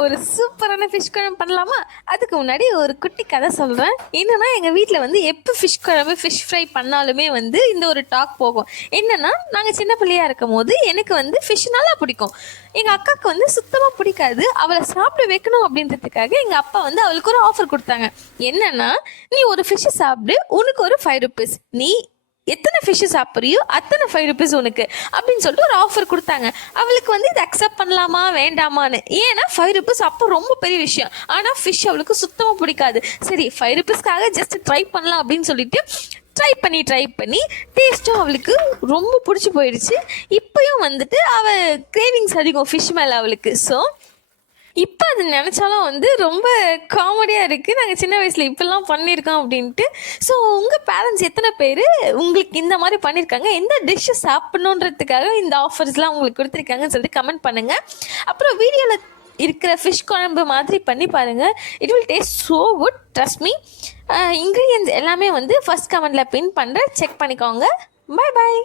ஒரு சூப்பரான ஃபிஷ் குழம்பு பண்ணலாமா? அதுக்கு முன்னாடி ஒரு குட்டி கதை சொல்கிறேன். என்னன்னா, எங்கள் வீட்டில் வந்து எப்போ ஃபிஷ் குழம்பு ஃபிஷ் ஃப்ரை பண்ணாலுமே வந்து இந்த ஒரு டாக் போகும். என்னன்னா, நாங்கள் சின்ன பிள்ளையாக இருக்கும் போது எனக்கு வந்து ஃபிஷ் நல்லா பிடிக்கும். எங்கள் அக்காவுக்கு வந்து சுத்தமாக பிடிக்காது. அவளை சாப்பிட வைக்கணும் அப்படின்றதுக்காக எங்கள் அப்பா வந்து அவளுக்கு ஒரு ஆஃபர் கொடுத்தாங்க. என்னன்னா, நீ ஒரு ஃபிஷ்ஷை சாப்பிடு, உனக்கு ஒரு 5 rupees. நீ எத்தனை ஃபிஷ்ஷு சாப்பிட்றியோ அத்தனை 5 rupees உனக்கு அப்படின்னு சொல்லிட்டு ஒரு ஆஃபர் கொடுத்தாங்க. அவளுக்கு வந்து இதை அக்செப்ட் பண்ணலாமா வேண்டாமான்னு. ஏன்னா 5 rupees அப்போ ரொம்ப பெரிய விஷயம். ஆனால் ஃபிஷ் அவளுக்கு சுத்தமாக பிடிக்காது. சரி 5 rupeesக்காக ஜஸ்ட் ட்ரை பண்ணலாம் அப்படின்னு சொல்லிட்டு ட்ரை பண்ணி டேஸ்ட்டும் அவளுக்கு ரொம்ப பிடிச்சி போயிடுச்சு. இப்போயும் வந்துட்டு அவள் கிரேவிங்ஸ் அதிகம் ஃபிஷ் மேலே அவளுக்கு. ஸோ இப்போ அது நினச்சாலும் வந்து ரொம்ப காமெடியாக இருக்குது. நாங்கள் சின்ன வயசில் இப்படிலாம் பண்ணியிருக்கோம் அப்படின்ட்டு. ஸோ உங்கள் பேரண்ட்ஸ் எத்தனை பேர் உங்களுக்கு இந்த மாதிரி பண்ணியிருக்காங்க, எந்த டிஷ்ஷை சாப்பிட்ணுன்றதுக்காக இந்த ஆஃபர்ஸ்லாம் உங்களுக்கு கொடுத்துருக்காங்கன்னு சொல்லிட்டு கமெண்ட் பண்ணுங்கள். அப்புறம் வீடியோவில் இருக்கிற ஃபிஷ் குழம்பு மாதிரி பண்ணி பாருங்கள். It will taste so good, trust me. Ingredients எல்லாமே வந்து ஃபர்ஸ்ட் கமெண்டில் பின் பண்ணுறேன், செக் பண்ணிக்கோங்க. Bye bye.